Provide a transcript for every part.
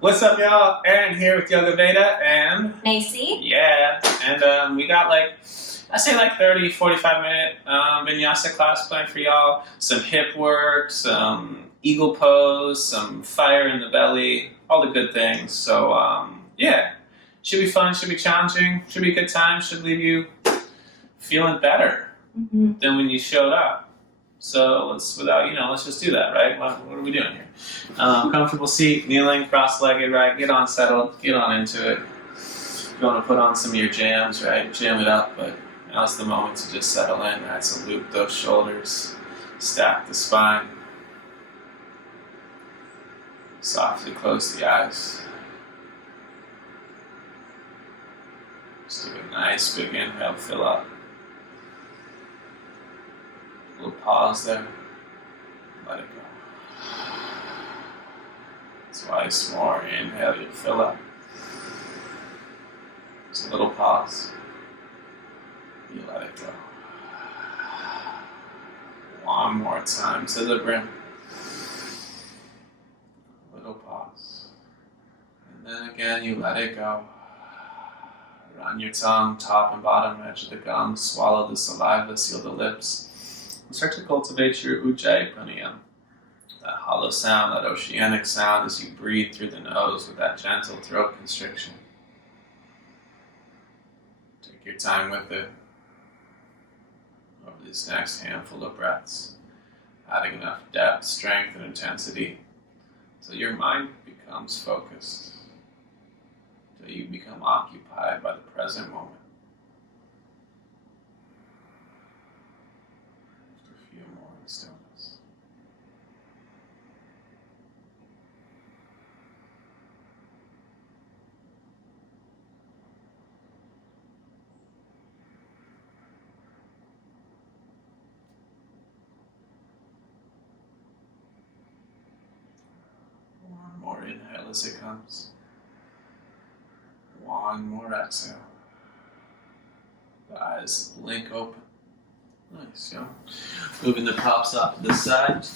What's up, y'all? Aaron here with Yoga Veda and Macy. yeah, and we got I say 30, 45 minute Vinyasa class planned for y'all. Some hip work, some eagle pose, some fire in the belly, all the good things. So yeah, should be fun, should be challenging, should be a good time, should leave you feeling better than when you showed up. So let's just do that, right? What are we doing here? Comfortable seat, kneeling, cross-legged, right? Get on settled, get on into it. You want to put on some of your jams, right? Jam it up, but now's the moment to just settle in, right? So loop those shoulders, stack the spine. Softly close the eyes. Just take a nice big inhale, fill up. A little pause there. Let it go. Twice more. Inhale, you fill up. Just a little pause. You let it go. One more time to the brim. Little pause. And then again, you let it go. Run your tongue, top and bottom edge of the gums. Swallow the saliva, seal the lips. Start to cultivate your Ujjayi Pranayama. That hollow sound, that oceanic sound as you breathe through the nose with that gentle throat constriction. Take your time with it over this next handful of breaths, adding enough depth, strength, and intensity so your mind becomes focused, till you become occupied by the present moment. Stillness. One more inhale as it comes. One more exhale. The eyes blink open. Nice, yeah. Moving the props off to the side.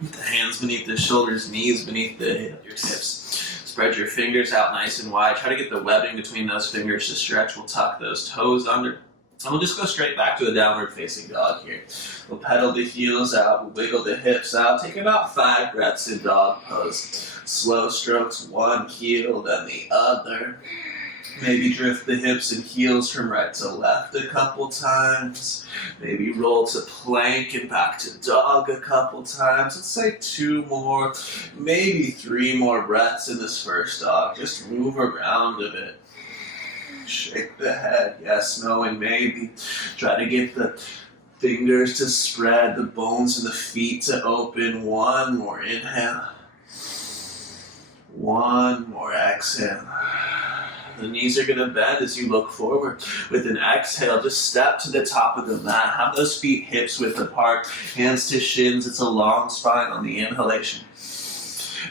The hands beneath the shoulders, knees beneath your hips. Spread your fingers out nice and wide. Try to get the webbing between those fingers to stretch. We'll tuck those toes under. And we'll just go straight back to a downward facing dog here. We'll pedal the heels out. We'll wiggle the hips out. Take about 5 breaths in dog pose. Slow strokes, one heel, then the other. Maybe drift the hips and heels from right to left a couple times. Maybe roll to plank and back to dog a couple times. Let's say 2 more, maybe 3 more breaths in this first dog. Just move around a bit. Shake the head, yes, no, and maybe. Try to get the fingers to spread, the bones in the feet to open. One more inhale. One more exhale. The knees are going to bend as you look forward. With an exhale, just step to the top of the mat. Have those feet hips width apart, hands to shins. It's a long spine on the inhalation.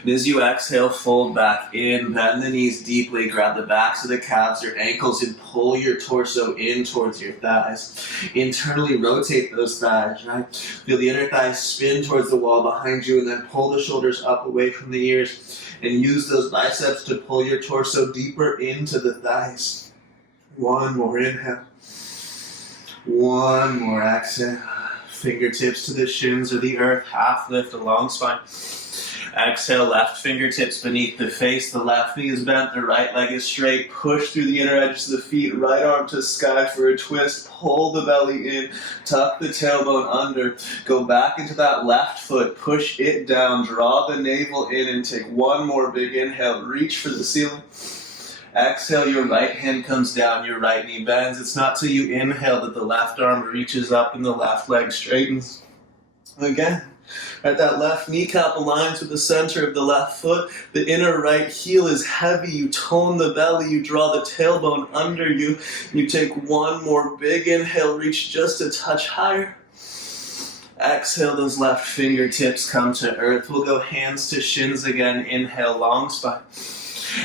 And as you exhale, fold back in, bend the knees deeply, grab the backs of the calves, your ankles, and pull your torso in towards your thighs. Internally rotate those thighs, right? Feel the inner thighs spin towards the wall behind you, and then pull the shoulders up away from the ears. And use those biceps to pull your torso deeper into the thighs. One more inhale. One more exhale. Fingertips to the shins or the earth. Half lift, a long spine. Exhale, left fingertips beneath the face. The left knee is bent, the right leg is straight. Push through the inner edges of the feet. Right arm to sky for a twist. Pull the belly in. Tuck the tailbone under. Go back into that left foot. Push it down. Draw the navel in and take one more big inhale. Reach for the ceiling. Exhale, your right hand comes down, your right knee bends. It's not till you inhale that the left arm reaches up and the left leg straightens. Again. Right, that left kneecap aligns with the center of the left foot. The inner right heel is heavy. You tone the belly. You draw the tailbone under you. You take one more big inhale. Reach just a touch higher. Exhale, those left fingertips come to earth. We'll go hands to shins again. Inhale, long spine.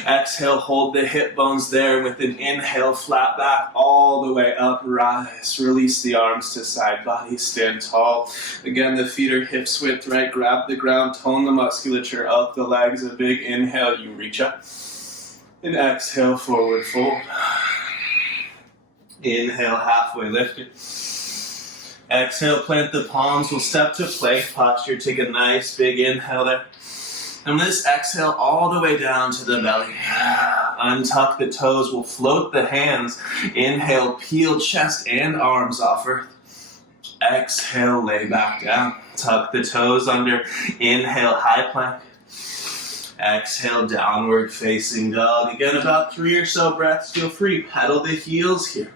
Exhale, hold the hip bones there. With an inhale, flat back all the way up, rise. Release the arms to side, body stand tall. Again, the feet are hips width, right? Grab the ground, tone the musculature of the legs. A big inhale, you reach up. And exhale, forward fold. Inhale, halfway lift it. Exhale, plant the palms. We'll step to plank posture. Take a nice big inhale there. And this exhale all the way down to the belly. Untuck the toes. We'll float the hands. Inhale, peel chest and arms off earth. Exhale, lay back down. Tuck the toes under. Inhale, high plank. Exhale, downward facing dog. Again, about 3 or so breaths. Feel free. Pedal the heels here.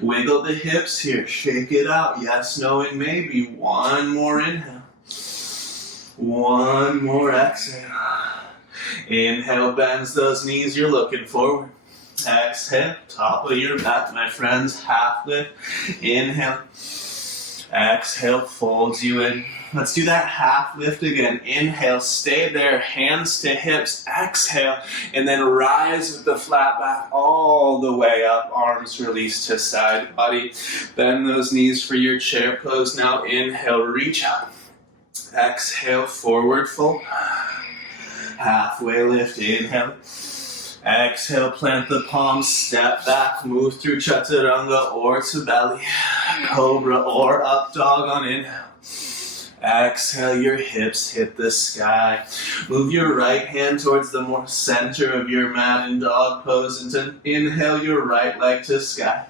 Wiggle the hips here. Shake it out. Yes, no, and maybe. One more inhale. One more exhale. Inhale, bends those knees. You're looking forward. Exhale, top of your mat, my friends. Half lift. Inhale. Exhale, folds you in. Let's do that half lift again. Inhale, stay there, hands to hips. Exhale, and then rise with the flat back all the way up. Arms release to side body. Bend those knees for your chair pose. Now inhale, reach up. Exhale, forward fold. Halfway lift, inhale. Exhale, plant the palms, step back, move through chaturanga or to belly. Cobra or up dog on inhale. Exhale, your hips hit the sky. Move your right hand towards the more center of your mat in dog pose. And inhale your right leg to sky.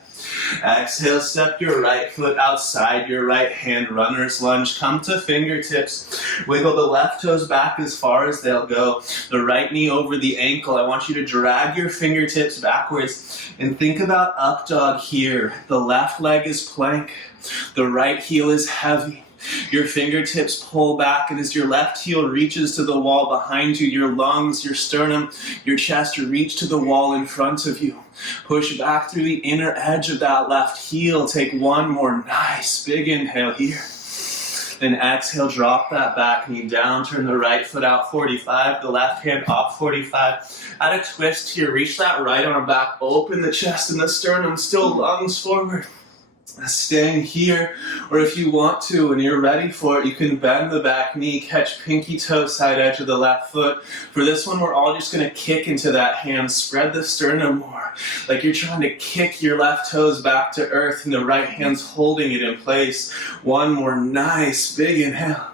Exhale, step your right foot outside your right hand, runner's lunge. Come to fingertips. Wiggle the left toes back as far as they'll go. The right knee over the ankle. I want you to drag your fingertips backwards and think about up dog here. The left leg is plank. The right heel is heavy. Your fingertips pull back, and as your left heel reaches to the wall behind you, your lungs, your sternum, your chest reach to the wall in front of you. Push back through the inner edge of that left heel. Take one more nice big inhale here. Then exhale, drop that back knee down, turn the right foot out 45, the left hand off 45. Add a twist here, reach that right arm back, open the chest and the sternum, still lungs forward. Staying here, or if you want to, when you're ready for it, you can bend the back knee, catch pinky toe, side edge of the left foot. For this one, we're all just going to kick into that hand, spread the sternum more, like you're trying to kick your left toes back to earth, and the right hand's holding it in place. One more nice big inhale.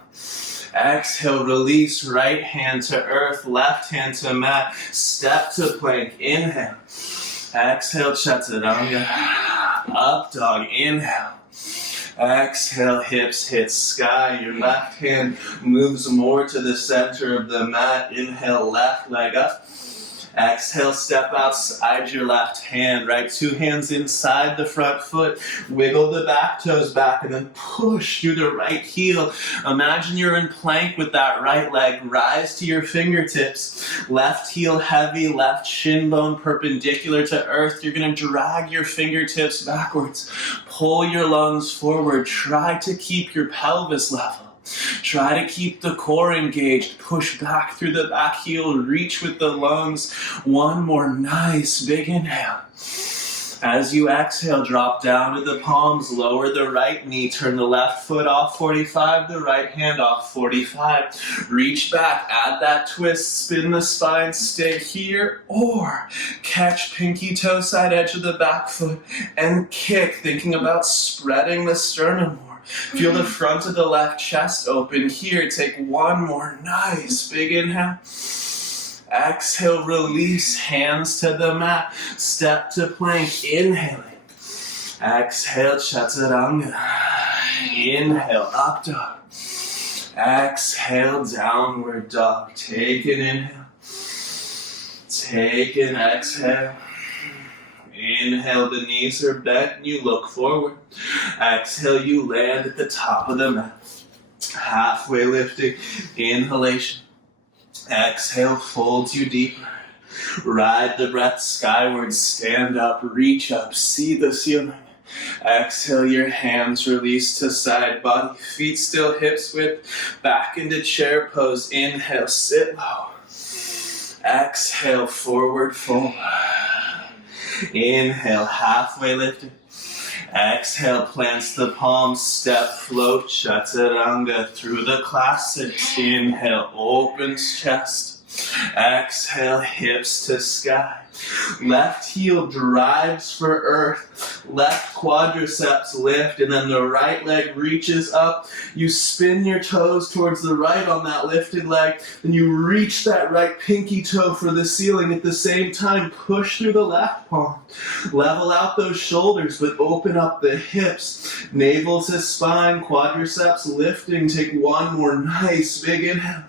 Exhale, release, right hand to earth, left hand to mat, step to plank, inhale. Exhale, chaturanga, up dog, inhale. Exhale, hips hit sky. Your left hand moves more to the center of the mat. Inhale, left leg up. Exhale, step outside your left hand, right? Two hands inside the front foot. Wiggle the back toes back and then push through the right heel. Imagine you're in plank with that right leg. Rise to your fingertips. Left heel heavy, left shin bone perpendicular to earth. You're going to drag your fingertips backwards. Pull your lungs forward. Try to keep your pelvis level. Try to keep the core engaged. Push back through the back heel. Reach with the lungs. One more nice big inhale. As you exhale, drop down to the palms. Lower the right knee. Turn the left foot off 45. The right hand off 45. Reach back. Add that twist. Spin the spine. Stay here. Or catch pinky toe, side edge of the back foot. And kick. Thinking about spreading the sternum more. Feel the front of the left chest open here. Take one more nice big inhale. Exhale, release, hands to the mat. Step to plank, inhaling. Exhale, chaturanga. Inhale, up dog. Exhale, downward dog. Take an inhale. Take an exhale. Inhale, the knees are bent, you look forward. Exhale, you land at the top of the mat. Halfway lifting, inhalation. Exhale, folds you deeper. Ride the breath skyward, stand up, reach up, see the ceiling. Exhale, your hands release to side body, feet still hips width, back into chair pose. Inhale, sit low. Exhale, forward fold. Inhale, halfway lifted. Exhale, plants the palms, step, float, chaturanga through the classics. Inhale, opens chest. Exhale, hips to sky. Left heel drives for earth. Left quadriceps lift, and then the right leg reaches up. You spin your toes towards the right on that lifted leg, and you reach that right pinky toe for the ceiling. At the same time, push through the left palm. Level out those shoulders, but open up the hips. Navel to spine, quadriceps lifting. Take one more nice big inhale.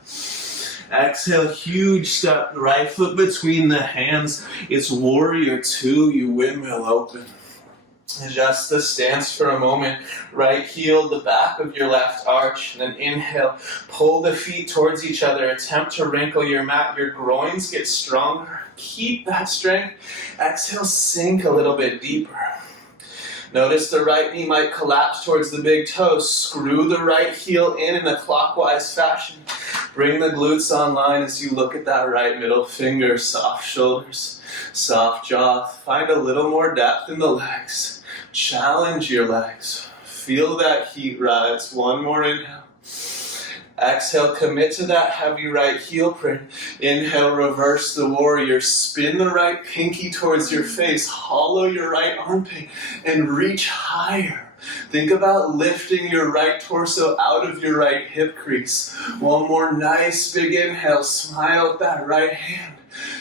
Exhale, huge step, right foot between the hands. It's warrior two, you windmill open. Adjust the stance for a moment. Right heel, the back of your left arch. And then inhale, pull the feet towards each other. Attempt to wrinkle your mat. Your groins get stronger. Keep that strength. Exhale, sink a little bit deeper. Notice the right knee might collapse towards the big toe. Screw the right heel in a clockwise fashion. Bring the glutes online as you look at that right middle finger. Soft shoulders, soft jaw. Find a little more depth in the legs. Challenge your legs. Feel that heat rise. One more inhale. Exhale, commit to that heavy right heel print. Inhale, reverse the warrior. Spin the right pinky towards your face. Hollow your right armpit and reach higher. Think about lifting your right torso out of your right hip crease. One more nice big inhale. Smile at that right hand.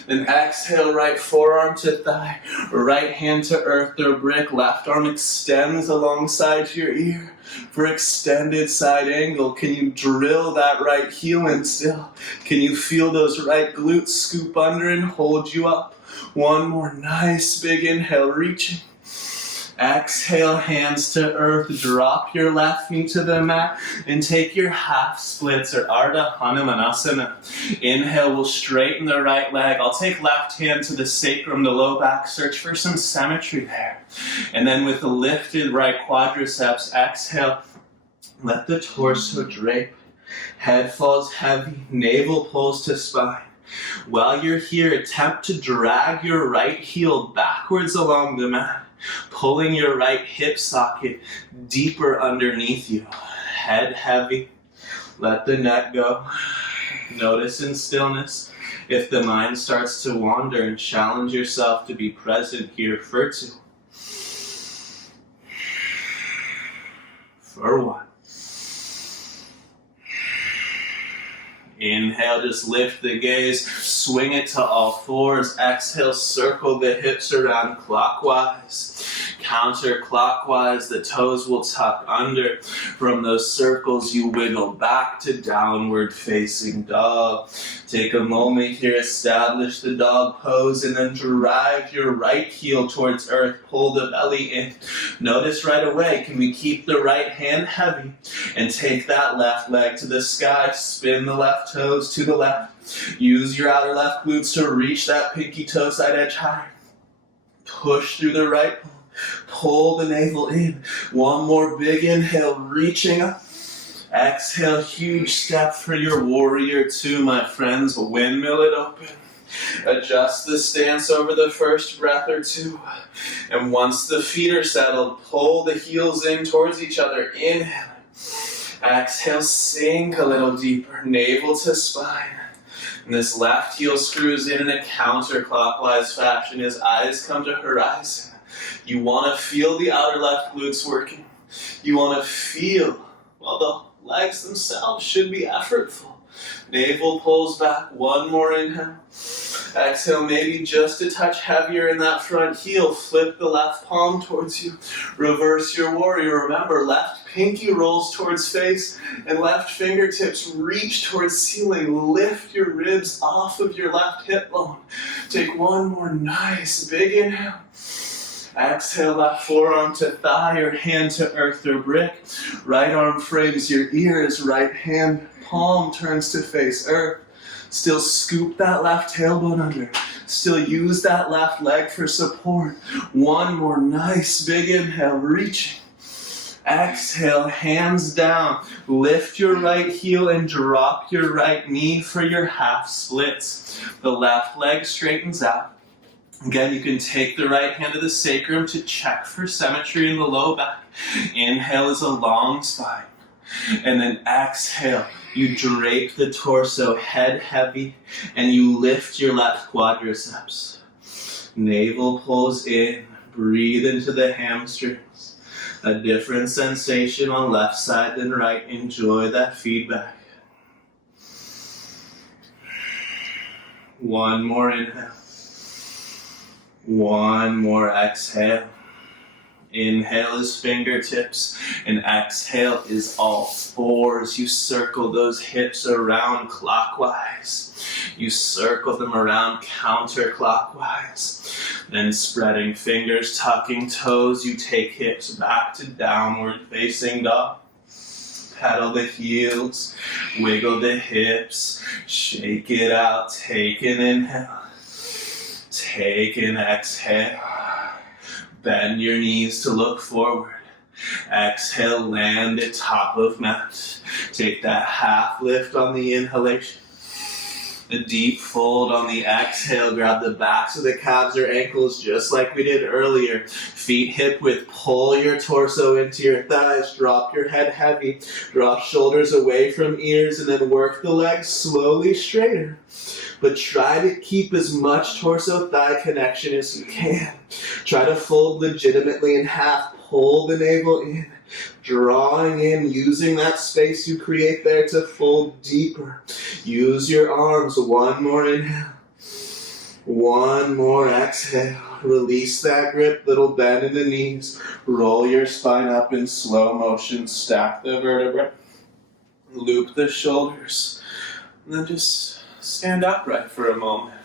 Then exhale, right forearm to thigh. Right hand to earth or brick. Left arm extends alongside your ear. For extended side angle, can you drill that right heel in still? Can you feel those right glutes scoop under and hold you up? One more nice big inhale, reaching. Exhale, hands to earth. Drop your left knee to the mat and take your half splits or Ardha Hanumanasana. Inhale, we'll straighten the right leg. I'll take left hand to the sacrum, the low back. Search for some symmetry there. And then with the lifted right quadriceps, exhale, let the torso drape. Head falls heavy, navel pulls to spine. While you're here, attempt to drag your right heel backwards along the mat, pulling your right hip socket deeper underneath you. Head heavy, let the neck go. Notice in stillness if the mind starts to wander, and challenge yourself to be present here for two. For one. Inhale, just lift the gaze, swing it to all fours. Exhale, circle the hips around clockwise. Counterclockwise, the toes will tuck under. From those circles, you wiggle back to downward facing dog. Take a moment here, establish the dog pose, and then drive your right heel towards earth. Pull the belly in. Notice right away, can we keep the right hand heavy and take that left leg to the sky? Spin the left toes to the left. Use your outer left glutes to reach that pinky toe side edge higher. Push through the right palm. Pull the navel in. One more big inhale, reaching up. Exhale, huge step for your warrior two, my friends. Windmill it open. Adjust the stance over the first breath or two. And once the feet are settled, pull the heels in towards each other. Inhale. Exhale, sink a little deeper. Navel to spine. And this left heel screws in a counterclockwise fashion as eyes come to horizon. You want to feel the outer left glutes working. You want to feel, well, the legs themselves should be effortful. Navel pulls back. One more inhale. Exhale, maybe just a touch heavier in that front heel. Flip the left palm towards you. Reverse your warrior. Remember, left pinky rolls towards face and left fingertips reach towards ceiling. Lift your ribs off of your left hip bone. Take one more nice big inhale. Exhale, left forearm to thigh or hand to earth or brick. Right arm frames your ears. Right hand palm turns to face earth. Still scoop that left tailbone under. Still use that left leg for support. One more nice big inhale, reaching. Exhale, hands down. Lift your right heel and drop your right knee for your half splits. The left leg straightens out. Again, you can take the right hand to the sacrum to check for symmetry in the low back. Inhale is a long spine. And then exhale, you drape the torso, head heavy, and you lift your left quadriceps. Navel pulls in, breathe into the hamstrings. A different sensation on left side than right. Enjoy that feedback. One more inhale. One more exhale. Inhale is fingertips, and exhale is all fours. You circle those hips around clockwise. You circle them around counterclockwise. Then spreading fingers, tucking toes, you take hips back to downward facing dog. Pedal the heels, wiggle the hips, shake it out, take an inhale, take an exhale. Bend your knees to look forward. Exhale, land at top of mat. Take that half lift on the inhalation. A deep fold on the exhale. Grab the backs of the calves or ankles just like we did earlier. Feet hip width. Pull your torso into your thighs. Drop your head heavy. Drop shoulders away from ears and then work the legs slowly straighter. But try to keep as much torso-thigh connection as you can. Try to fold legitimately in half. Pull the navel in. Drawing in, using that space you create there to fold deeper. Use your arms. One more inhale. One more exhale. Release that grip, little bend in the knees. Roll your spine up in slow motion. Stack the vertebrae. Loop the shoulders. And then just stand upright for a moment.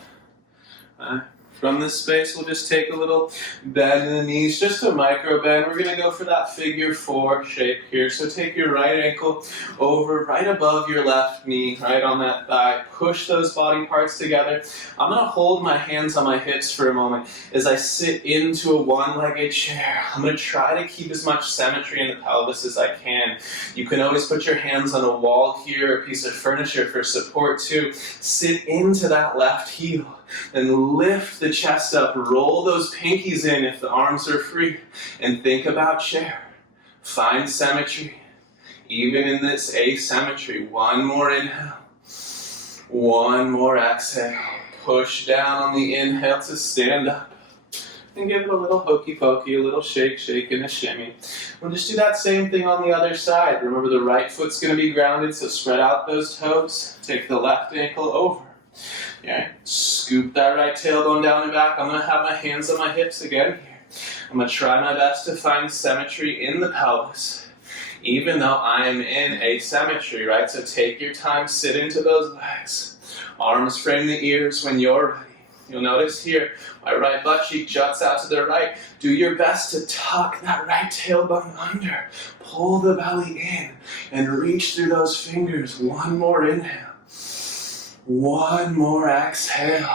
From this space, we'll just take a little bend in the knees, just a micro bend. We're going to go for that figure 4 shape here. So take your right ankle over right above your left knee, right on that thigh. Push those body parts together. I'm going to hold my hands on my hips for a moment as I sit into a one-legged chair. I'm going to try to keep as much symmetry in the pelvis as I can. You can always put your hands on a wall here, a piece of furniture for support too. Sit into that left heel. And lift the chest up, roll those pinkies in if the arms are free, and think about chair. Find symmetry, even in this asymmetry. One more inhale, one more exhale. Push down on the inhale to stand up. And give it a little hokey pokey, a little shake, and a shimmy. We'll just do that same thing on the other side. Remember the right foot's going to be grounded, so spread out those toes. Take the left ankle over. Okay. Scoop that right tailbone down and back. I'm going to have my hands on my hips again here. I'm going to try my best to find symmetry in the pelvis, even though I am in asymmetry, right? So take your time, sit into those legs. Arms frame the ears when you're ready. You'll notice here, my right butt cheek juts out to the right. Do your best to tuck that right tailbone under. Pull the belly in and reach through those fingers. One more inhale. One more exhale.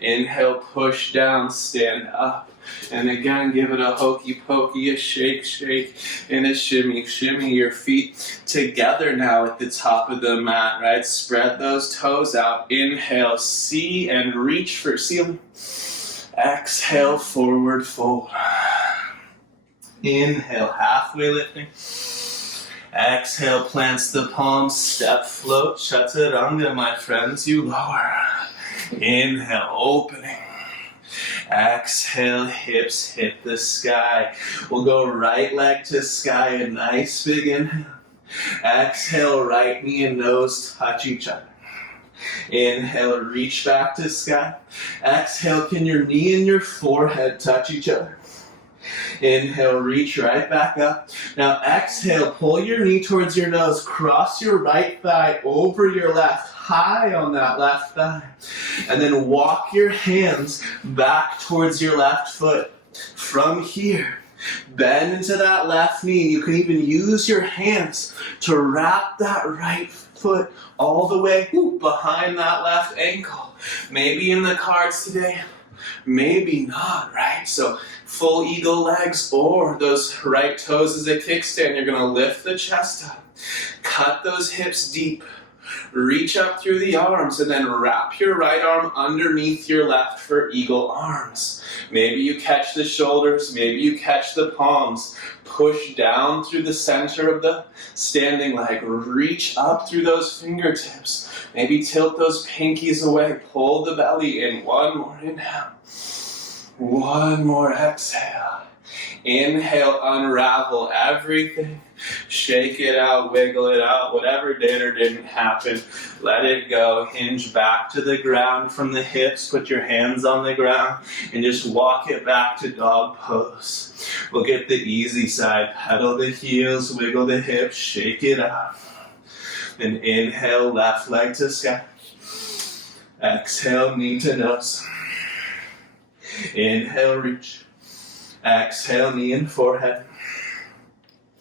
Inhale, push down, stand up. And again, give it a hokey pokey, a shake, and a shimmy. Shimmy your feet together now at the top of the mat, right? Spread those toes out. Inhale, see and reach for ceiling. Exhale, forward fold. Inhale, halfway lifting. Exhale, plants the palms, step, float, chaturanga, my friends, you lower. Inhale, opening. Exhale, hips hit the sky. We'll go right leg to sky, a nice big inhale. Exhale, right knee and nose touch each other. Inhale, reach back to sky. Exhale, can your knee and your forehead touch each other? Inhale, reach right back up. Now exhale, pull your knee towards your nose. Cross your right thigh over your left, high on that left thigh. And then walk your hands back towards your left foot. From here, bend into that left knee. You can even use your hands to wrap that right foot all the way behind that left ankle. Maybe in the cards today, maybe not, right? So full eagle legs or those right toes as a kickstand. You're gonna lift the chest up, cut those hips deep, reach up through the arms, and then wrap your right arm underneath your left for eagle arms. Maybe you catch the shoulders, maybe you catch the palms. Push down through the center of the standing leg. Reach up through those fingertips. Maybe tilt those pinkies away. Pull the belly in. One more inhale. One more exhale. Inhale, unravel everything. Shake it out, wiggle it out. Whatever did or didn't happen, let it go. Hinge back to the ground from the hips. Put your hands on the ground and just walk it back to dog pose. We'll get the easy side. Pedal the heels, wiggle the hips, shake it out. Then inhale, left leg to sky. Exhale, knee to nose. Inhale, reach. Exhale, knee and forehead.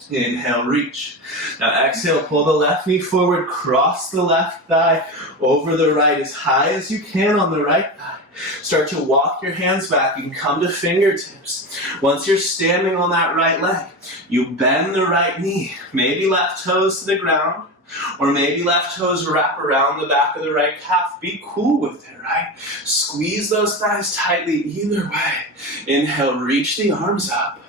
Inhale, reach. Now exhale, pull the left knee forward, cross the left thigh over the right as high as you can on the right thigh. Start to walk your hands back. You can come to fingertips. Once you're standing on that right leg, you bend the right knee. Maybe left toes to the ground, or maybe left toes wrap around the back of the right calf. Be cool with it, right? Squeeze those thighs tightly either way. Inhale, reach the arms up.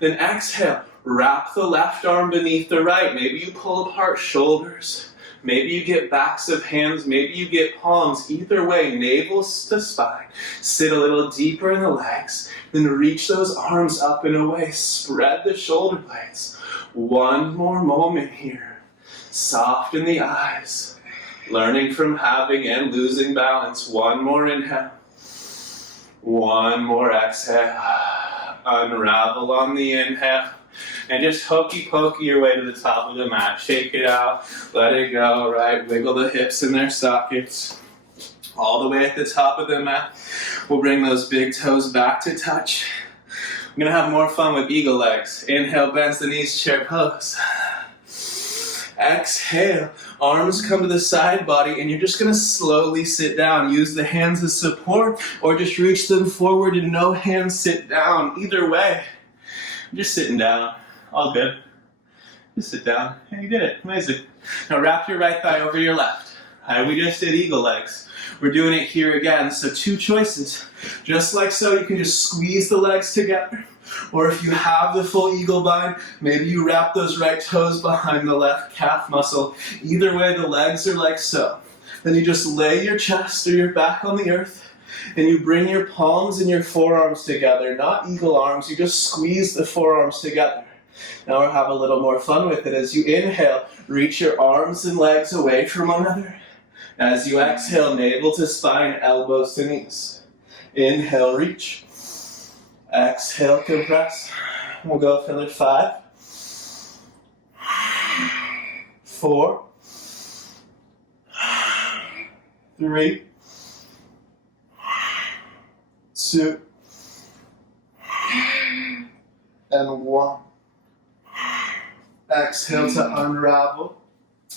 Then exhale, wrap the left arm beneath the right. Maybe you pull apart shoulders. Maybe you get backs of hands, maybe you get palms. Either way, navel to spine. Sit a little deeper in the legs, then reach those arms up and away. Spread the shoulder blades. One more moment here. Soften the eyes. Learning from having and losing balance. One more inhale. One more exhale. Unravel on the inhale. And just hokey pokey your way to the top of the mat. Shake it out, let it go, right? Wiggle the hips in their sockets. All the way at the top of the mat. We'll bring those big toes back to touch. I'm gonna have more fun with eagle legs. Inhale, bends the knees, chair pose. Exhale, arms come to the side body, and you're just gonna slowly sit down. Use the hands as support, or just reach them forward and no hands, sit down. Either way. Just sitting down. All good. Just sit down. Hey, you did it. Amazing. Now wrap your right thigh over your left. All right, we just did eagle legs. We're doing it here again. So two choices. Just like so, you can just squeeze the legs together. Or if you have the full eagle bind, maybe you wrap those right toes behind the left calf muscle. Either way, the legs are like so. Then you just lay your chest or your back on the earth. And you bring your palms and your forearms together, not eagle arms, you just squeeze the forearms together. Now we'll have a little more fun with it. As you inhale, reach your arms and legs away from one another. As you exhale, navel to spine, elbows to knees. Inhale, reach. Exhale, compress. We'll go for another 5, 4, 3, 2, and 1. Exhale to unravel.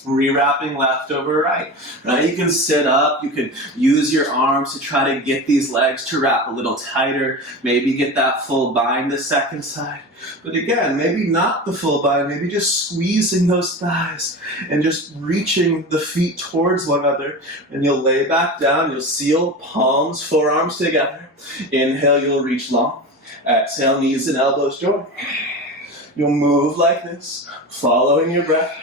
Rewrapping left over right. Now you can sit up, you can use your arms to try to get these legs to wrap a little tighter, maybe get that full bind the second side. But again, maybe not the full bind, maybe just squeezing those thighs and just reaching the feet towards one another. And you'll lay back down, you'll seal palms, forearms together. Inhale, you'll reach long. Exhale, knees and elbows join. You'll move like this, following your breath.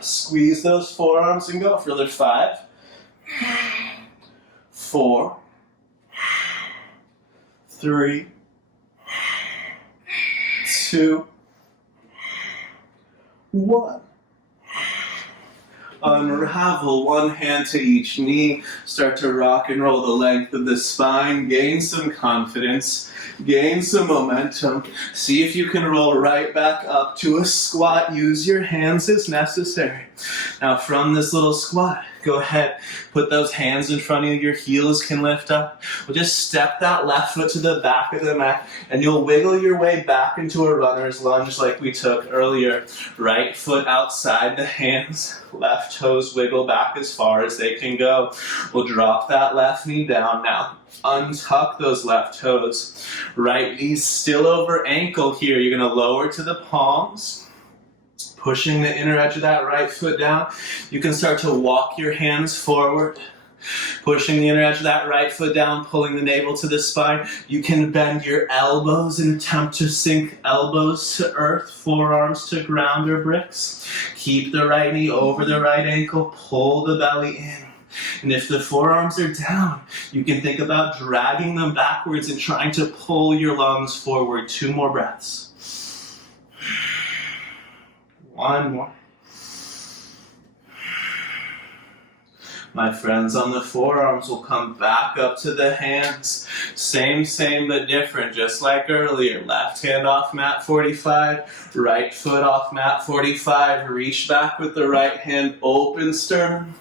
Squeeze those forearms and go for another 5, 4, 3, 2, 1. Unravel, one hand to each knee. Start to rock and roll the length of the spine. Gain some confidence. Gain some momentum. See if you can roll right back up to a squat. Use your hands as necessary. Now from this little squat, Go ahead, put those hands in front of you, your heels can lift up. We'll just step that left foot to the back of the mat, and you'll wiggle your way back into a runner's lunge like we took earlier. Right foot outside the hands, left toes wiggle back as far as they can go. We'll drop that left knee down now. Untuck those left toes. Right knee still over ankle here. You're going to lower to the palms, pushing the inner edge of that right foot down. You can start to walk your hands forward, pushing the inner edge of that right foot down, pulling the navel to the spine. You can bend your elbows and attempt to sink elbows to earth, forearms to ground or bricks. Keep the right knee over the right ankle, pull the belly in. And if the forearms are down, you can think about dragging them backwards and trying to pull your lungs forward. 2 more breaths. 1 more. My friends, on the forearms will come back up to the hands. Same but different, just like earlier. Left hand off mat 45, right foot off mat 45. Reach back with the right hand, open sternum.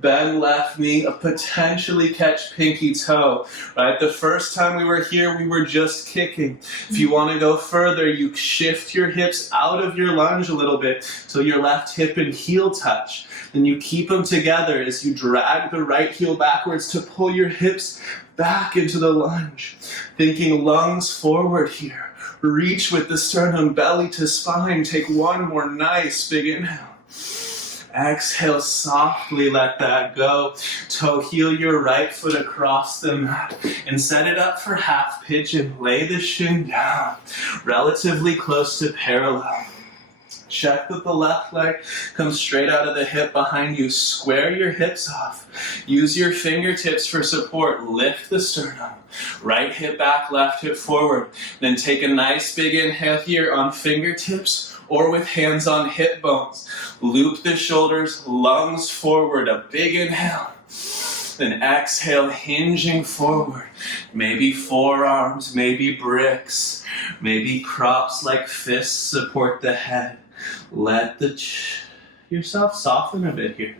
Bend left knee, potentially catch pinky toe, right? The first time we were here, we were just kicking. If you want to go further, you shift your hips out of your lunge a little bit so your left hip and heel touch. Then you keep them together as you drag the right heel backwards to pull your hips back into the lunge. Thinking lungs forward here. Reach with the sternum, belly to spine. Take 1 more nice big inhale. Exhale, softly let that go. Toe heel your right foot across the mat and set it up for half pigeon. Lay the shin down, relatively close to parallel. Check that the left leg comes straight out of the hip behind you. Square your hips off. Use your fingertips for support. Lift the sternum. Right hip back, left hip forward. Then take a nice big inhale here on fingertips or with hands on hip bones. Loop the shoulders, lungs forward. A big inhale. Then exhale, hinging forward. Maybe forearms, maybe bricks, maybe props like fists support the head. Let yourself soften a bit here.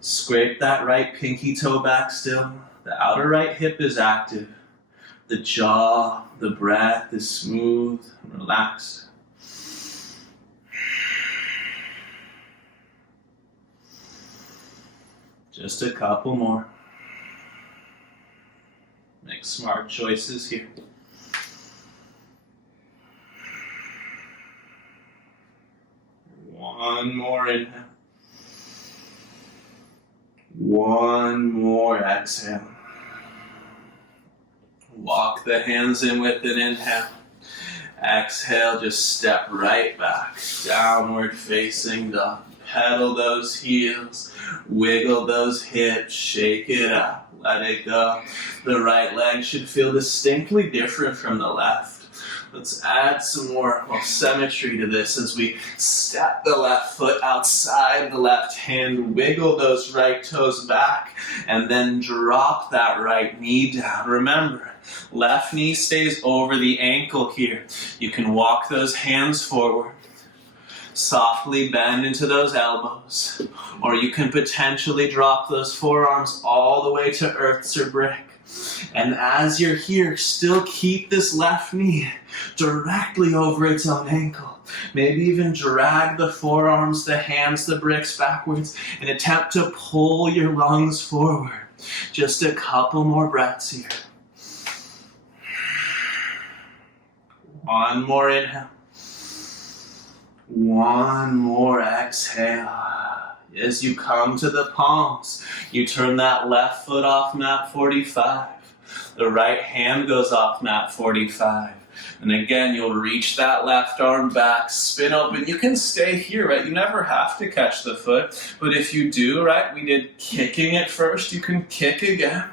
Scrape that right pinky toe back still. The outer right hip is active. The jaw, the breath is smooth and relaxed. Just a couple more. Make smart choices here. One more inhale. 1 more exhale. Walk the hands in with an inhale. Exhale, just step right back. Downward facing dog. Pedal those heels. Wiggle those hips. Shake it up. Let it go. The right leg should feel distinctly different from the left. Let's add some more symmetry to this as we step the left foot outside the left hand, wiggle those right toes back, and then drop that right knee down. Remember, left knee stays over the ankle here. You can walk those hands forward, softly bend into those elbows, or you can potentially drop those forearms all the way to earth or brick. And as you're here, still keep this left knee directly over its own ankle. Maybe even drag the forearms, the hands, the bricks backwards and attempt to pull your lungs forward. Just a couple more breaths here. 1 more inhale. 1 more exhale. As you come to the palms, you turn that left foot off mat 45. The right hand goes off mat 45. And again, you'll reach that left arm back, spin open. You can stay here, right? You never have to catch the foot. But if you do, right, we did kicking at first, you can kick again.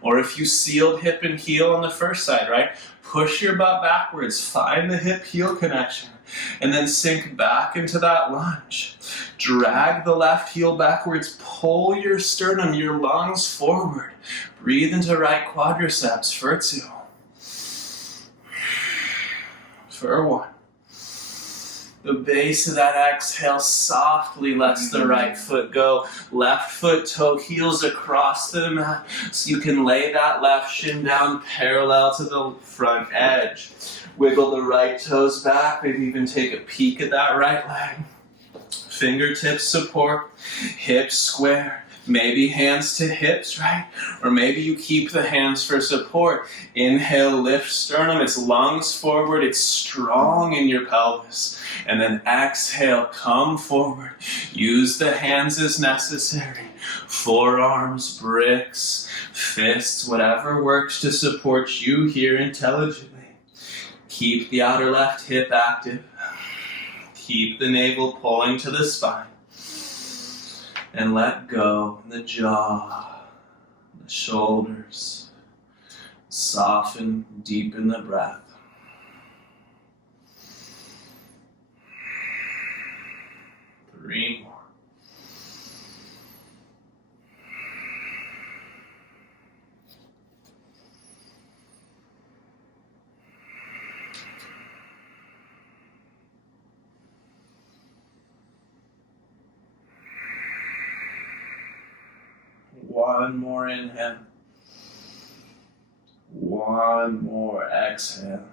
Or if you sealed hip and heel on the first side, right? Push your butt backwards, find the hip-heel connection, and then sink back into that lunge. Drag the left heel backwards, pull your sternum, your lungs forward. Breathe into right quadriceps for 2. For 1. The base of that exhale softly lets the right foot go. Left foot, toe, heels across the mat. So you can lay that left shin down parallel to the front edge. Wiggle the right toes back. Maybe even take a peek at that right leg. Fingertips support. Hips square. Maybe hands to hips, right? Or maybe you keep the hands for support. Inhale, lift sternum. It's lungs forward. It's strong in your pelvis. And then exhale, come forward. Use the hands as necessary. Forearms, bricks, fists, whatever works to support you here intelligently. Keep the outer left hip active. Keep the navel pulling to the spine. And let go the jaw, the shoulders. Soften, deepen the breath. Three more. One more inhale. One more exhale.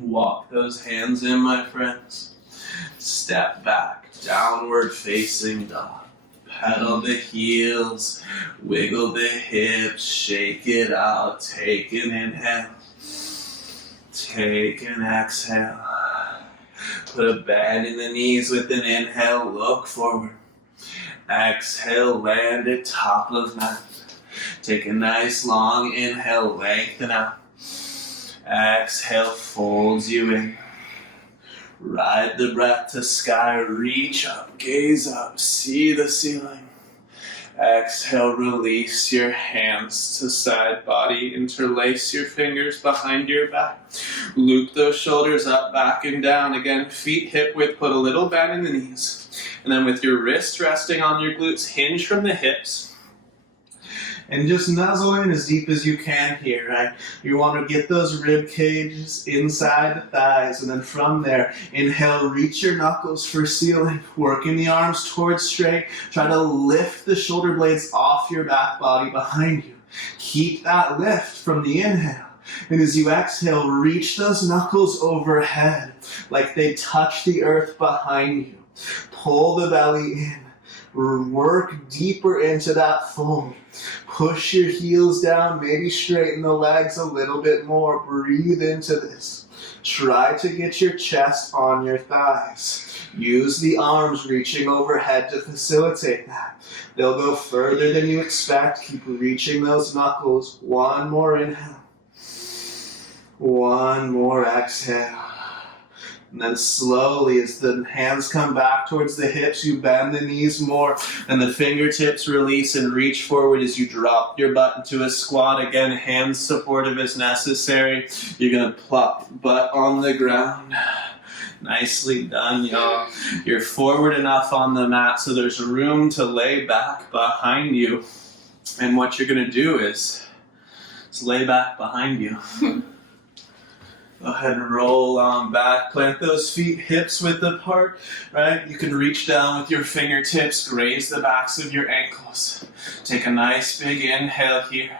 Walk those hands in, my friends. Step back, downward facing dog. Pedal the heels, wiggle the hips, shake it out. Take an inhale. Take an exhale. Put a bend in the knees with an inhale, look forward. Exhale, land at top of mat. Take a nice long inhale, lengthen out. Exhale, folds you in. Ride the breath to sky, reach up, gaze up, see the ceiling. Exhale, release your hands to side body, interlace your fingers behind your back. Loop those shoulders up, back and down. Again, feet hip width, put a little bend in the knees. And then with your wrists resting on your glutes, hinge from the hips. And just nuzzle in as deep as you can here, right? You want to get those rib cages inside the thighs, and then from there, inhale, reach your knuckles for ceiling, working the arms towards straight. Try to lift the shoulder blades off your back body behind you. Keep that lift from the inhale. And as you exhale, reach those knuckles overhead like they touch the earth behind you. Pull the belly in. Work deeper into that fold. Push your heels down, maybe straighten the legs a little bit more. Breathe into this. Try to get your chest on your thighs. Use the arms reaching overhead to facilitate that. They'll go further than you expect. Keep reaching those knuckles. One more inhale. One more exhale. And then slowly, as the hands come back towards the hips, you bend the knees more, and the fingertips release and reach forward as you drop your butt into a squat. Again, hands supportive as necessary. You're going to plop butt on the ground. Nicely done, y'all. You're forward enough on the mat so there's room to lay back behind you. And what you're going to do is lay back behind you. Go ahead and roll on back. Plant those feet hips width apart, right? You can reach down with your fingertips, graze the backs of your ankles. Take a nice big inhale here.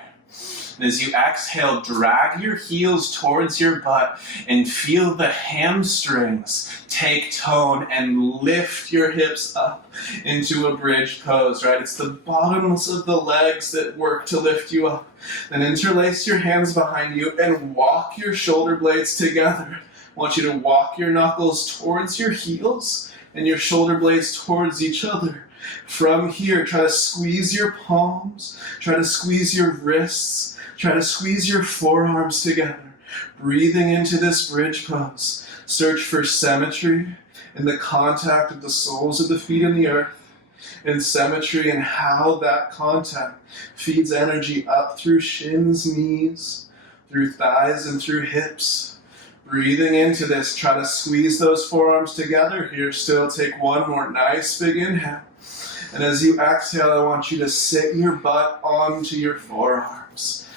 And as you exhale, drag your heels towards your butt and feel the hamstrings take tone and lift your hips up into a bridge pose, right? It's the bottoms of the legs that work to lift you up. Then interlace your hands behind you and walk your shoulder blades together. I want you to walk your knuckles towards your heels and your shoulder blades towards each other. From here, try to squeeze your palms, try to squeeze your wrists, try to squeeze your forearms together. Breathing into this bridge pose. Search for symmetry in the contact of the soles of the feet in the earth, and symmetry in how that contact feeds energy up through shins, knees, through thighs, and through hips. Breathing into this, try to squeeze those forearms together here. Still, take one more nice big inhale. And as you exhale, I want you to sit your butt onto your forearms.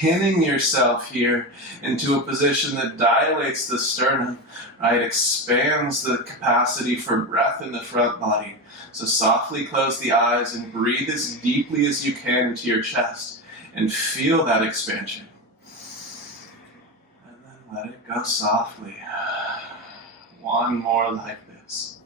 pinning yourself here into a position that dilates the sternum, right? Expands the capacity for breath in the front body. So softly close the eyes and breathe as deeply as you can into your chest and feel that expansion. And then let it go softly. One more like this.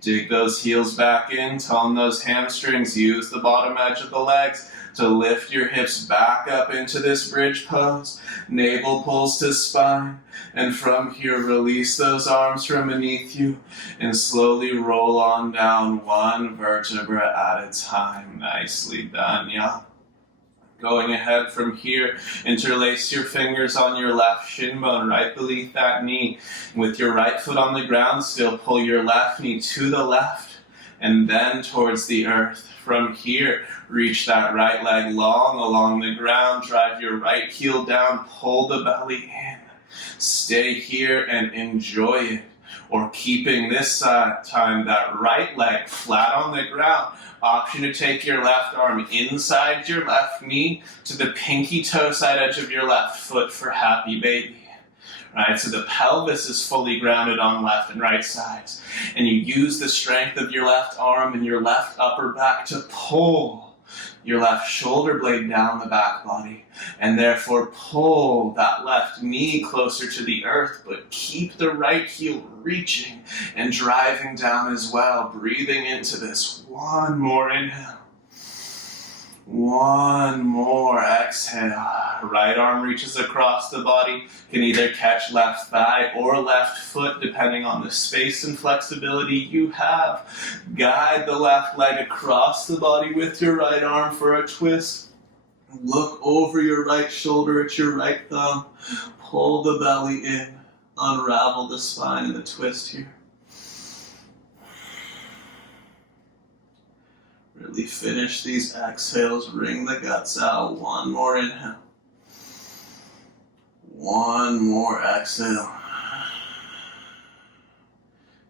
Dig those heels back in, tone those hamstrings, use the bottom edge of the legs to lift your hips back up into this bridge pose. Navel pulls to spine, and from here release those arms from beneath you and slowly roll on down one vertebra at a time. Nicely done, y'all. Going ahead from here, interlace your fingers on your left shin bone right beneath that knee. With your right foot on the ground still, pull your left knee to the left and then towards the earth. From here, reach that right leg long along the ground, drive your right heel down, pull the belly in. Stay here and enjoy it. Or keeping this time that right leg flat on the ground. Option to take your left arm inside your left knee to the pinky toe side edge of your left foot for happy baby. Right, so the pelvis is fully grounded on left and right sides. And you use the strength of your left arm and your left upper back to pull your left shoulder blade down the back body. And therefore pull that left knee closer to the earth, but keep the right heel reaching and driving down as well. Breathing into this. One more inhale. One more exhale. Right arm reaches across the body. Can either catch left thigh or left foot depending on the space and flexibility you have. Guide the left leg across the body with your right arm for a twist. Look over your right shoulder at your right thumb. Pull the belly in. Unravel the spine in the twist here. Really finish these exhales, wring the guts out. One more inhale. One more exhale.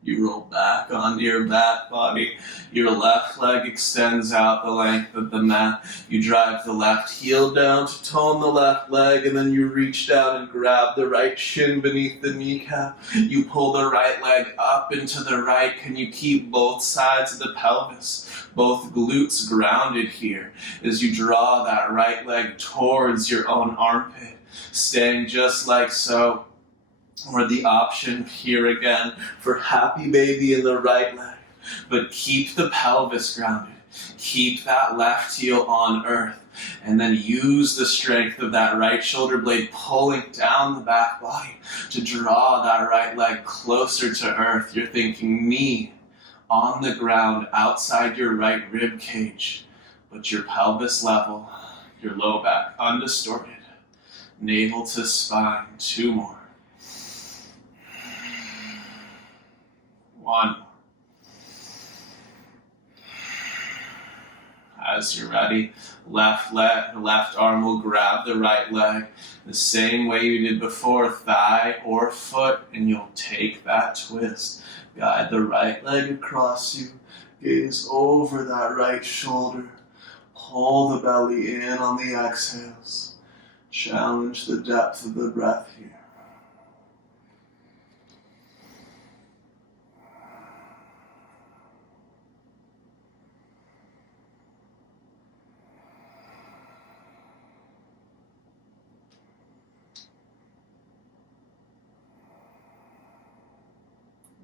You roll back onto your back body. Your left leg extends out the length of the mat. You drive the left heel down to tone the left leg, and then you reach down and grab the right shin beneath the kneecap. You pull the right leg up and to the right. Can you keep both sides of the pelvis, both glutes grounded here as you draw that right leg towards your own armpit, staying just like so. Or the option here again for happy baby in the right leg, but keep the pelvis grounded. Keep that left heel on earth, and then use the strength of that right shoulder blade pulling down the back body to draw that right leg closer to earth. You're thinking knee on the ground outside your right rib cage, but your pelvis level, your low back undistorted. Navel to spine. Two more. One. As you're ready, left arm will grab the right leg the same way you did before, thigh or foot, and you'll take that twist. Guide the right leg across you, gaze over that right shoulder, pull the belly in on the exhales. Challenge the depth of the breath here.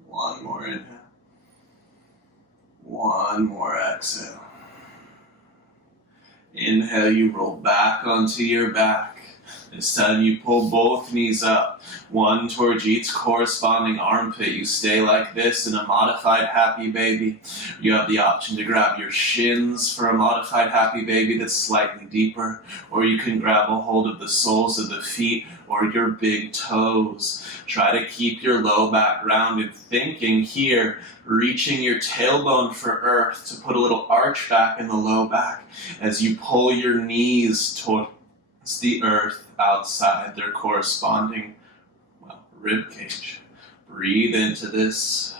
One more inhale. One more exhale. Inhale, you roll back onto your back. This time you pull both knees up, one towards each corresponding armpit. You stay like this in a modified happy baby. You have the option to grab your shins for a modified happy baby that's slightly deeper, or you can grab a hold of the soles of the feet or your big toes. Try to keep your low back grounded, thinking here, reaching your tailbone for earth to put a little arch back in the low back as you pull your knees towards the earth outside their corresponding, rib cage. Breathe into this.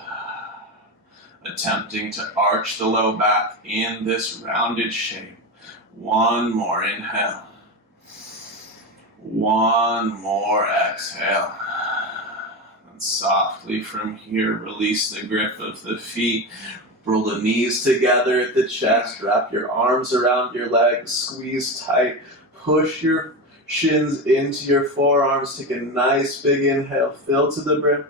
attempting to arch the low back in this rounded shape. One more inhale. One more exhale. And softly from here, release the grip of the feet. Roll the knees together at the chest. Wrap your arms around your legs. Squeeze tight. Push your shins into your forearms. Take a nice big inhale. Fill to the brim.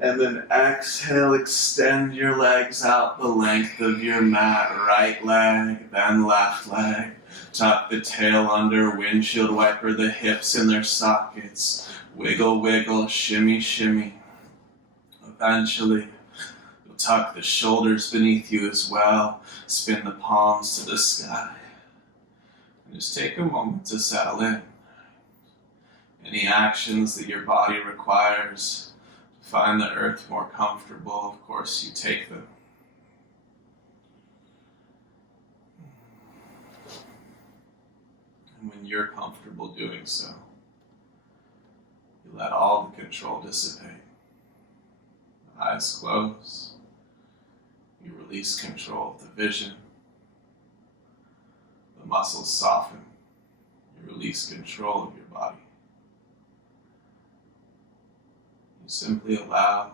And then exhale, extend your legs out the length of your mat. Right leg, then left leg. Tuck the tail under, windshield wiper the hips in their sockets. Wiggle, wiggle, shimmy, shimmy. Eventually, you'll tuck the shoulders beneath you as well. Spin the palms to the sky. And just take a moment to settle in. Any actions that your body requires, find the earth more comfortable, of course you take them. And when you're comfortable doing so, you let all the control dissipate. Eyes close. You release control of the vision. The muscles soften. You release control of your body. You simply allow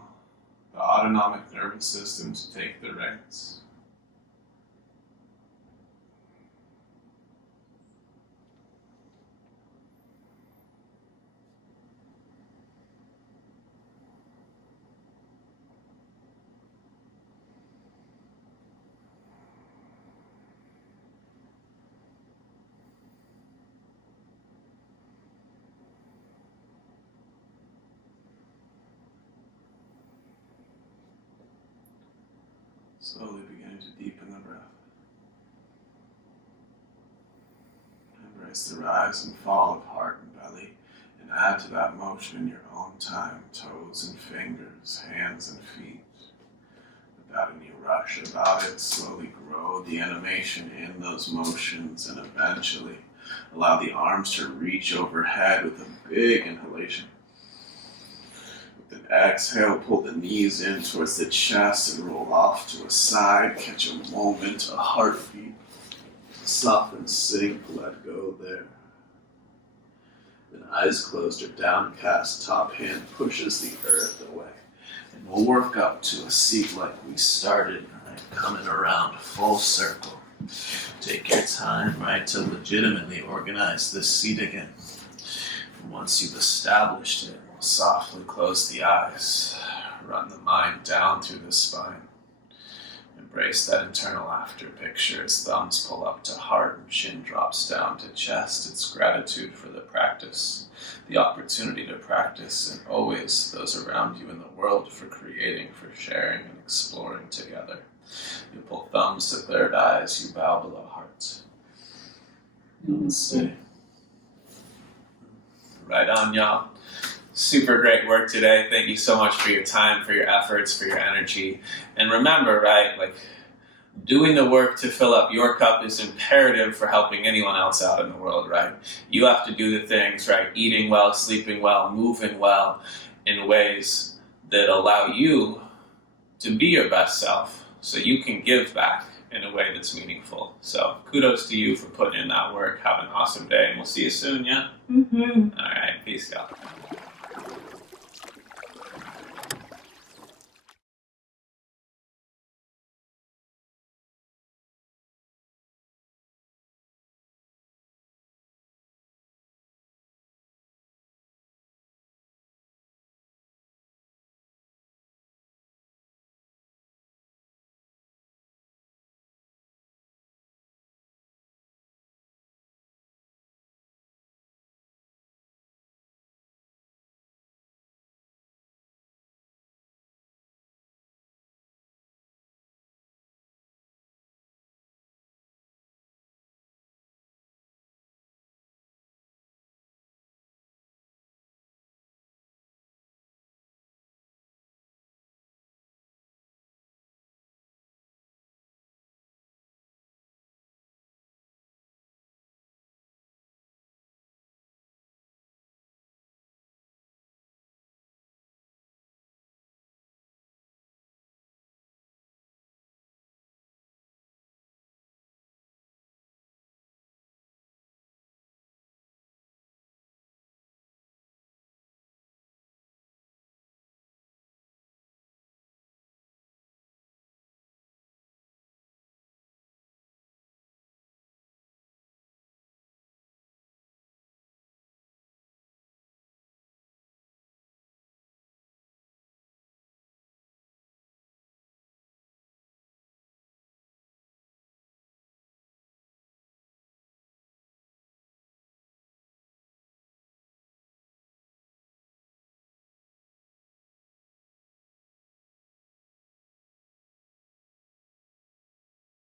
the autonomic nervous system to take the reins. Slowly beginning to deepen the breath. Embrace the rise and fall of heart and belly, and add to that motion in your own time, toes and fingers, hands and feet. Without any rush about it, slowly grow the animation in those motions, and eventually allow the arms to reach overhead with a big inhalation. Exhale, pull the knees in towards the chest and roll off to a side. Catch a moment, a heartbeat. Soften, sink, let go there. Then eyes closed or downcast, top hand pushes the earth away. And we'll work up to a seat like we started, right? Coming around full circle. Take your time, right, to legitimately organize this seat again. And once you've established it, softly close the eyes, run the mind down through the spine. Embrace that internal after picture as thumbs pull up to heart and chin drops down to chest. It's gratitude for the practice, the opportunity to practice, and always those around you in the world for creating, for sharing, and exploring together. You pull thumbs to third eyes, you bow below heart. Namaste. Right on, y'all. Super great work today. Thank you so much for your time, for your efforts, for your energy. And remember, right, like doing the work to fill up your cup is imperative for helping anyone else out in the world, right? You have to do the things, right? Eating well, sleeping well, moving well in ways that allow you to be your best self so you can give back in a way that's meaningful. So kudos to you for putting in that work. Have an awesome day, and we'll see you soon, yeah? Mm-hmm. All right, peace, y'all.